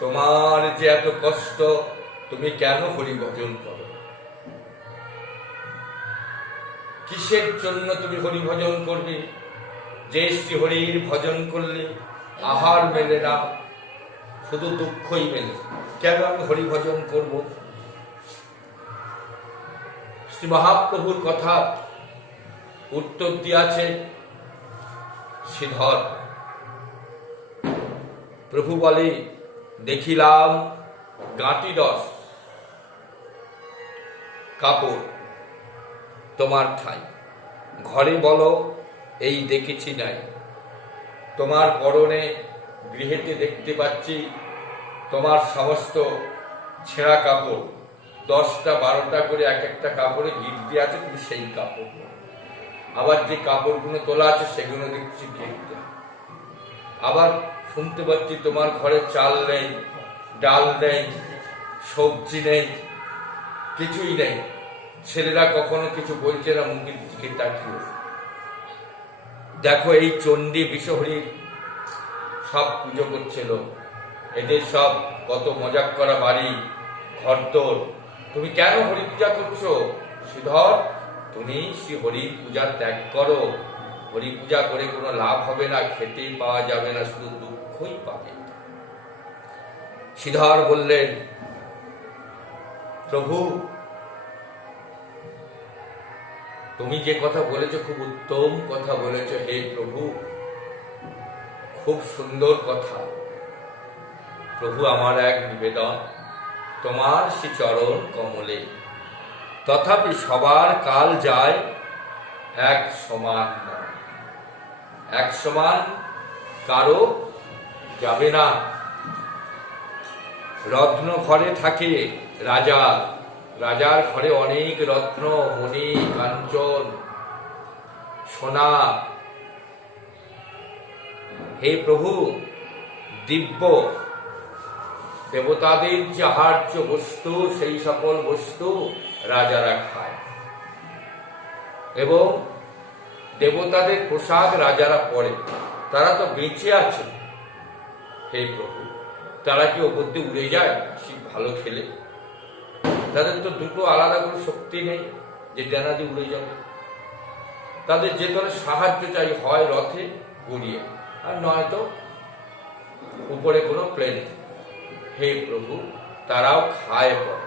তোমার যে এত কষ্ট, তুমি কেন হরি ভজন করো? কিসের জন্য তুমি হরি ভজন করবে? যে শ্রী হরির ভজন করলে আহার মেলে না, শুধু দুঃখই মেলে। কেন আমি হরি ভজন করব? শ্রী মহাপ্রভুর কথা উত্তর দিয়াছে শ্রীধর। প্রভু বলে, দেখিলাম গাঁটি 10 কাপড় তোমার ঠাই, ঘরে বলো এই দেখেছি নাই। তোমার পরনে গৃহেতে দেখতে পাচ্ছি তোমার সমস্ত ছেঁড়া কাপড়, 10টা 12টা করে এক একটা কাপড়ে গিট দিয়ে আছে, তুমি সেই কাপড়। আবার যে কাপড়গুলো তোলা আছে সেগুলো দেখছি গিট দেওয়া। আবার শুনতে পাচ্ছি তোমার ঘরে চাল নেই, ডাল নেই, সবজি নেই, কিছুই নেই। ছেলেরা কখনো কিছু বলছে না, মুখের দিকে তাকিয়ে। দেখো এই চণ্ডী বিশ্বহরির সব পুজো করছিল, এদের সব কত মজাক করা বাড়ি ঘরদোর, তুমি কেন হরি পূজা করছো? শ্রীধর, তুমি শ্রী হরির পূজা ত্যাগ করো। হরি পূজা করে কোনো লাভ হবে না, খেতেই পাওয়া যাবে না, শুধু দুঃখই পাবে। শ্রীধর বললেন, প্রভু তুমি যে কথা বলেছো খুব উত্তম কথা বলেছো। হে প্রভু, খুব সুন্দর কথা। প্রভু, আমার এক নিবেদন, তোমার শ্রী চরণ কমলে। তথাপি সবার কাল যায়, এক সমান নয়। এক সমান কারো যাবে না। রত্ন ঘরে থাকে রাজার, রাজার ঘরে অনেক রত্ন, মণি, কাঞ্চন, সোনা। হে প্রভু, দিব্য দেবতাদের যে আহার্য বস্তু, সেই সকল বস্তু রাজারা খায়, এবং দেবতাদের পোশাক রাজারা পরে। তারা তো বেঁচে আছে। হে প্রভু, তারা কি ওপর দিয়ে উড়ে যায় ভালো খেলে? তাদের তো দুটো আলাদা করে শক্তি নেই যে ডানা দিয়ে উড়ে যাবে। তাদের যে ধরনের সাহায্য চাই, হয় রথে গড়িয়ে, আর নয়তো উপরে কোনো প্লেনে। হে প্রভু, তারাও খায় পড়ে।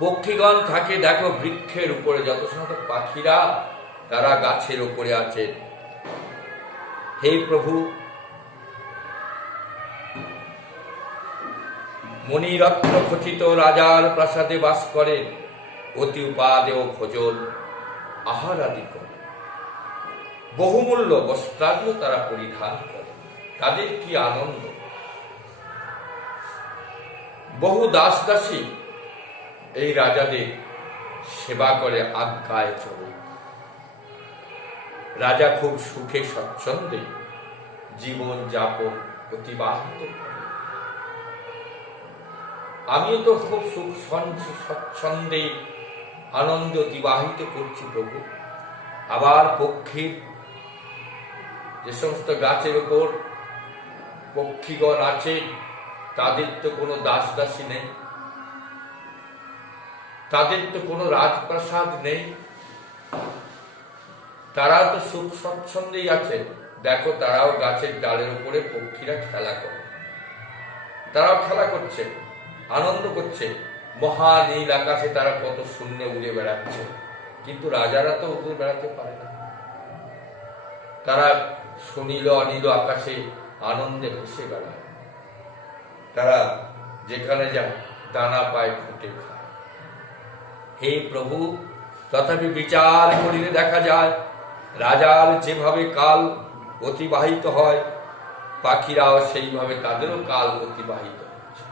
পক্ষীগণ থাকে দেখো বৃক্ষের উপরে, যত সমস্ত পাখিরা তারা গাছের উপরে আছেন। হে প্রভু, মণিরত্ন খচিত রাজার প্রাসাদে বাস করে, অতি উপাদেয় ভোজন আহার আদি করে। বহুমূল্য বস্ত্রাদি তারা পরিধান করে। তাদের কি আনন্দ! বহু দাস দাসী এই রাজাদের সেবা করে, আজ্ঞায় চলে। রাজা খুব সুখে স্বচ্ছন্দে জীবন যাপন অতিবাহিত করে। আমিও তো খুব সুখ স্বচ্ছন্দে আনন্দ অতিবাহিত করছি প্রভু। আবার পক্ষীর যে সমস্ত গাছের ওপর পক্ষীগণ আছে, তাদের তো কোনো দাস দাসী নেই, তাদের তো কোনো রাজপ্রাসাদ নেই, তারা তো সুখ স্বচ্ছন্দেই আছে। দেখো, তারাও গাছের ডালের উপরে পক্ষীরা খেলা করে, তারাও খেলা করছে, আনন্দ করছে। মহানীল আকাশে তারা কত শূন্যে উড়ে বেড়াচ্ছে। কিন্তু রাজারা তো উড়ে বেড়াতে পারে না। তারা সুনীল অনীল আকাশে আনন্দে ভেসে বেড়ায়। তারা যেখানে যায় দানা পায়, ফুটে খায়। হে প্রভু, তথাপি বিচার করিলে দেখা যায়, রাজার যেভাবে কাল অতিবাহিত হয়, পাখিরাও সেইভাবে তাদেরও কাল অতিবাহিত হচ্ছে।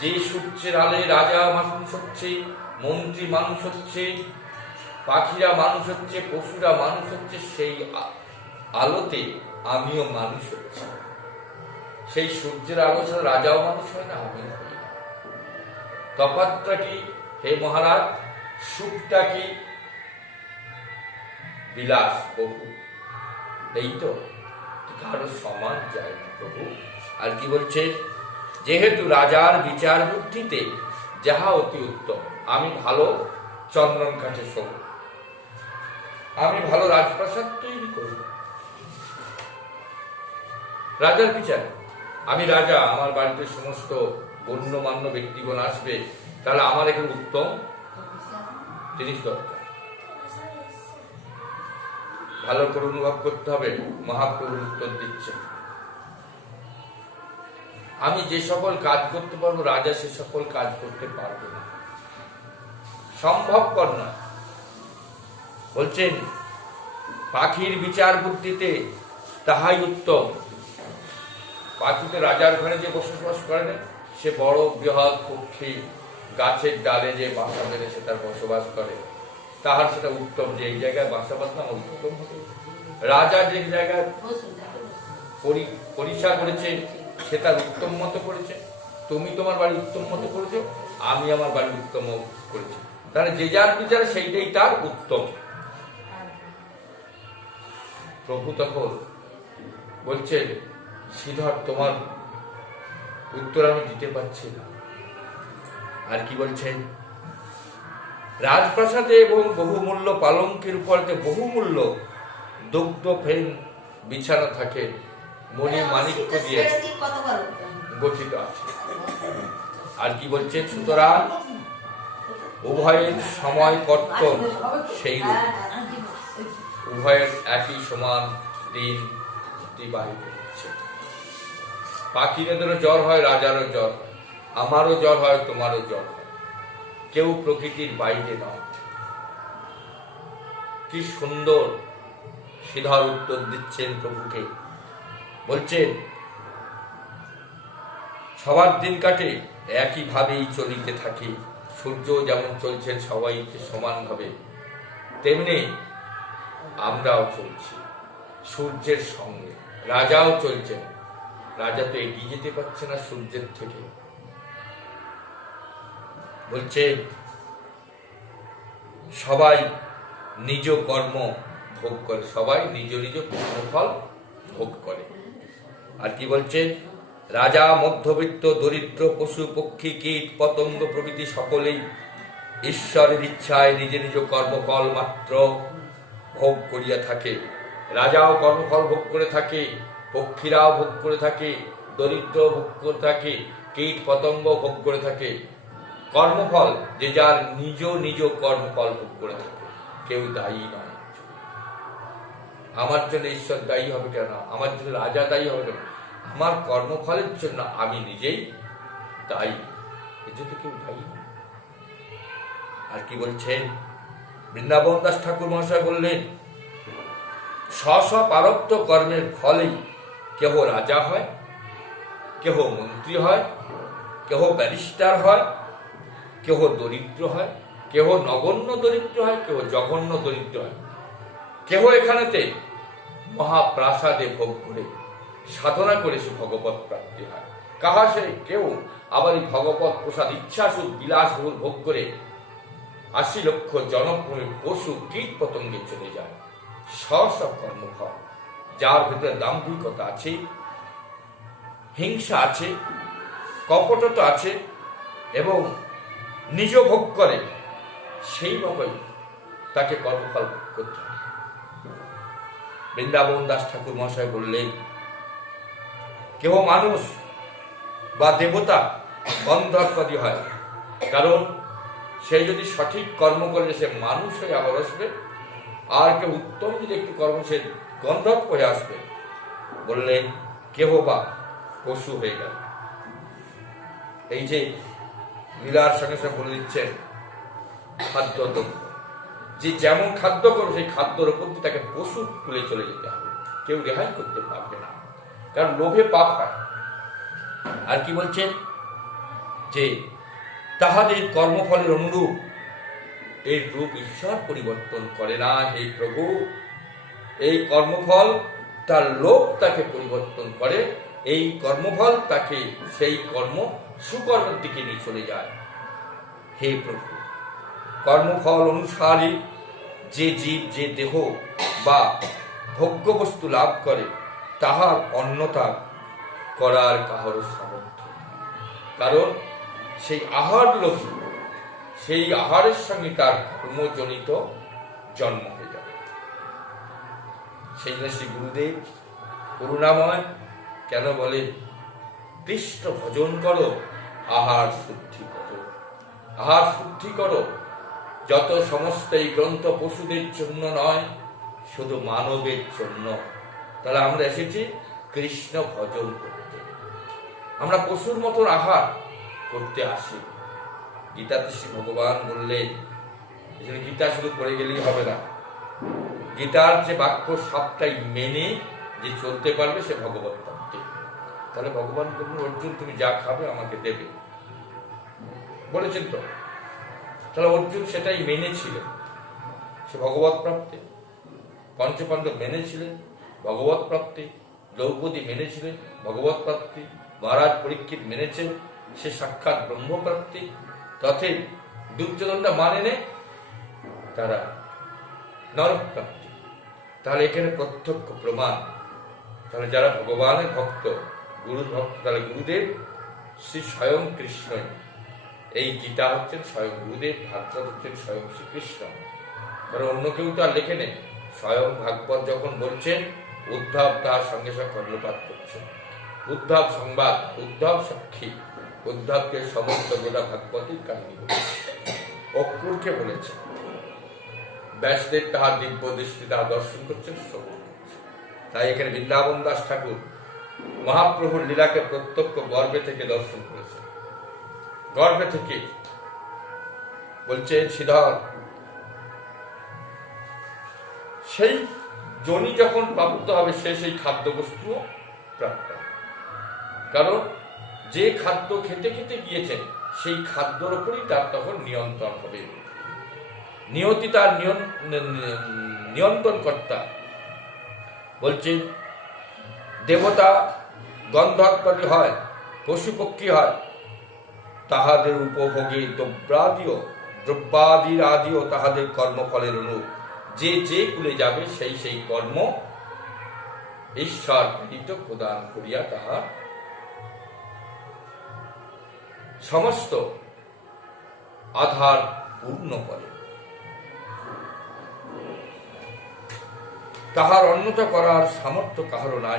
যে সূর্যের আলে রাজা মানুষ হচ্ছে, মন্ত্রী মানুষ হচ্ছে, পাখিরা মানুষ হচ্ছে, পশুরা মানুষ হচ্ছে, সেই আলোতে আমিও মানুষ হচ্ছি। সেই সূর্যের আলো ছাড়া রাজাও মানুষ হয় না, আমিও হই না। তফাৎটা কি হে মহারাজ? সুখটা কি? বিলাস বহু, এই তো কারো সমান যায় না প্রভু। আর কি বলছে, যেহেতু রাজার বিচার বুদ্ধিতে যাহা অতি উত্তম, আমি ভালো চন্দন কাঠে শোভ, আমি ভালো রাজপ্রাসাদ তৈরি করব। রাজার বিচার, আমি রাজা, আমার বাড়িতে সমস্ত গণ্যমান্য ব্যক্তিগণ আসবে, তাহলে আমার এখানে উত্তম জিনিস দরকার। ভালো করে অনুভব করতে হবে। মহাপ্রভু উত্তর দিচ্ছে, আমি যে সকল কাজ করতে পারবো রাজা সে সকল কাজ করতে পারবে না, সম্ভবপর না। বলছেন পাখির বিচার বুদ্ধিতে তাহাই উত্তম। পাখিতে রাজার ঘরে যে বসবাস করে না, সে বড় বৃহৎ পক্ষী, গাছের ডালে যে বাসা বেঁধেছে তার বসবাস করে, তাহার সেটা উত্তম, যে এই জায়গায় বাসা বাঁধলাম উত্তম হবে। রাজা যে জায়গায় পরিচয় করেছে সে তার উত্তম মতো করেছে, তুমি তোমার বাড়ি উত্তম মতো করেছো, আমি আমার বাড়ি উত্তম করেছি, তাহলে যে যার বিচার সেইটাই তার উত্তম। প্রভু তখন বলছেন, শ্রীধর তোমার উত্তর আমি দিতে পারছি না। আর কি বলছেন, রাজপ্রাসাদে এবং বহুমূল্য পালঙ্কের উপরে বহুমূল্য দুগ্ধ ফেন বিছানা থাকে, মণি মাণিক্য দিয়ে গঠিত আছে। আর কি বলছেন, সুতরাং উভয়ের সময় কর্তন সেই উভয়ের একই সমান দিন অতিবাহিত হচ্ছে। পাখিদেরও জ্বর হয়, রাজারও জ্বর হয়, আমারও জ্বর হয়, তোমারও জ্বর হয়, কেউ প্রকৃতির বাইরে নয়। কি সুন্দর শ্রীধর উত্তর দিচ্ছেন প্রভুকে। বলছেন সবার দিন কাটে একই ভাবেই চলিতে থাকি, সূর্য যেমন চলছেন সবাই সমানভাবে, তেমনি আমরাও চলছি সূর্যের সঙ্গে। রাজাও চলছেন, রাজা তো এগিয়ে যেতে পারছে না সূর্যের থেকে। বলছে সবাই নিজ কর্ম ভোগ করে, সবাই নিজ নিজ কর্মফল ভোগ করে। আর কি বলছেন, রাজা, মধ্যবিত্ত, দরিদ্র, পশু পক্ষী, কীট পতঙ্গ প্রভৃতি সকলেই ঈশ্বরের ইচ্ছায় নিজ নিজ কর্মফল মাত্র ভোগ করিয়া থাকে। রাজাও কর্মফল ভোগ করে থাকে, পক্ষীরাও ভোগ করে থাকে, দরিদ্র ভোগ করে থাকে, কীট পতঙ্গ ভোগ করে থাকে। কর্মফল যে যার নিজ নিজ কর্মফল ভোগ করে থাকে, কেউ দায়ী নয়। আমার জন্য ঈশ্বর দায়ী হবে কেন, আমার জন্য রাজা দায়ী হবে কেন, আমার কর্মফলের জন্য আমি নিজেই দায়ী, এর জন্য কেউ দায়ী নয়। আর কি বলছেন, বৃন্দাবন দাস ঠাকুর মহাশয় বললেন, স্ব প্রারব্ধ কর্মের ফলেই কেহ রাজা হয়, কেহ মন্ত্রী হয়, কেহ ব্যারিস্টার হয়, কেহ দরিদ্র হয়, কেহ নগণ্য দরিদ্র হয়, কেহ জঘন্য দরিদ্র হয়, কেহ এখানেতে মহাপ্রাসাদে ভোগ করে সাধনা করে সে ভগবত প্রাপ্তি হয়। কাহা সে কেউ আবার এই ভগবত প্রসাদ ইচ্ছাসুখ বিলাস ভোগ করে ৮০ লক্ষ জনভূমি পশু কীট পতঙ্গে চলে যায়। সব কর্মফল, যার ভিতরে দাম্ভিকতা আছে, হিংসা আছে, কপটতা আছে এবং নিজ ভোগ করে, সেইভাবেই তাকে কর্মফল ভোগ করতে হয়। বৃন্দাবন দাস ঠাকুর মহাশয় বললেন, কেহ মানুষ বা দেবতা গন্ধর্পাদি হয়, কারণ সে যদি সঠিক কর্ম করে সে মানুষ হয়ে আবার আসবে, আর কেউ উত্তম যদি একটু কর্ম সে গন্ধর্প হয়ে আসবে। বললেন কেহ বা পশু হয়ে গেল। এই যে লীলার সঙ্গে সঙ্গে বলে দিচ্ছেন খাদ্য দ্রব্য, যে যেমন খাদ্য করবে সেই খাদ্যর উপর তাকে পশু তুলে চলে যেতে হবে, কেউ রেহাই করতে পারবে না, কারণ লোভে পাপ হয়। আর কি বলছেন, যে তাহাদের কর্মফলের অনুরূপ এই রূপ ঈশ্বর পরিবর্তন করে না। হে প্রভু, এই কর্মফল তার লোভ তাকে পরিবর্তন করে, এই কর্মফল তাকে সেই কর্ম সুকর্মের দিকে নিয়ে চলে যায়। হে প্রভু, কর্মফল অনুসারে যে জীব যে দেহ বা ভোগ্য বস্তু লাভ করে, তাহার অন্যতা করার কাহারও সামর্থ্য নেই। কারণ সেই আহার লোভী, সেই আহারের সঙ্গে তার কর্মজনিত জন্ম হয়ে যাবে। সেই জন্য শ্রী গুরুদেব করুণাময় কেন বলে, কৃষ্ণ ভজন করো, আহার শুদ্ধি করো। আহার শুদ্ধি করো। যত সমস্ত এই গ্রন্থ পশুদের জন্য নয়, শুধু মানবের জন্য। তাহলে আমরা এসেছি কৃষ্ণ ভজন করতে। আমরা পশুর মতন আহার করতে আসি। গীতাতে শ্রী ভগবান বললেন, এখানে গীতা শুধু পড়ে গেলেই হবে না, গীতার যে বাক্য সবটাই মেনে যে চলতে পারবে সে ভগবত প্রাপ্তি। তাহলে ভগবান বললেন, অর্জুন তুমি যা খাবে আমাকে দেবে, বলেছেন তো। তাহলে অর্জুন সেটাই মেনেছিলেন, সে ভগবত প্রাপ্তি। পঞ্চপাণ্ডব মেনেছিলেন ভগবত প্রাপ্তি, দ্রৌপদী মেনেছিলেন ভগবত প্রাপ্তি, মহারাজ পরীক্ষিত মেনেছেন সে সাক্ষাৎ ব্রহ্মপ্রাপ্তি। তথে দুর্যোধনটা মানে নে, তারা নরক প্রাপ্তি। তাহলে এখানে প্রত্যক্ষ প্রমাণ। তাহলে যারা ভগবানের ভক্ত, গুরুর ভক্ত, তাহলে গুরুদেব শ্রী স্বয়ং কৃষ্ণ। এই গীতা হচ্ছেন স্বয়ং গুরুদেব, ভাগবত হচ্ছেন স্বয়ং শ্রীকৃষ্ণ। কারণ অন্য কেউ তো আর লেখে নেই। স্বয়ং ভাগবত যখন বলছেন, উদ্ধব তার সঙ্গে সঙ্গে কর্ণপাত করছেন। উদ্ধব সংবাদ, উদ্ধব সাক্ষী, উদ্ধবকে সমস্ত গোটা ভাগবতীর কাহিনী বলেছে, অক্রুরকে বলেছে। ব্যাসদেব তাহার দিব্য দৃষ্টি তাহা দর্শন করছেন, শ্রবণ করছেন। তাই এখানে বৃন্দাবন দাস ঠাকুর মহাপ্রভুর লীলাকে প্রত্যক্ষ গর্ভে থেকে দর্শন করেছেন। গর্ভে থেকে বলছে শ্রীধর, সেই যোনি যখন প্রাপ্ত হবে সে সেই খাদ্যবস্তুও প্রাপ্ত হবে। কারণ যে খাদ্য খেতে খেতে গিয়েছেন সেই খাদ্যর উপরই তার তখন নিয়ন্ত্রণ হবে। নিয়তি তার নিয়ন্ত্রণ কর্তা। বলছে দেবতা গন্ধর্বাদি হয়, পশু পক্ষী হয়, তাহাদের উপভোগে দ্রব্যাদির আদিও তাহাদের কর্মফলের অনুরূপ। যে যে কুলে যাবে সেই সেই কর্ম ঈশ্বর প্রেরিত প্রদান করিয়া তাহার সমস্ত আধার পূর্ণ করে। তাহার অন্যতা করার সামর্থ্য কাহারও নাই।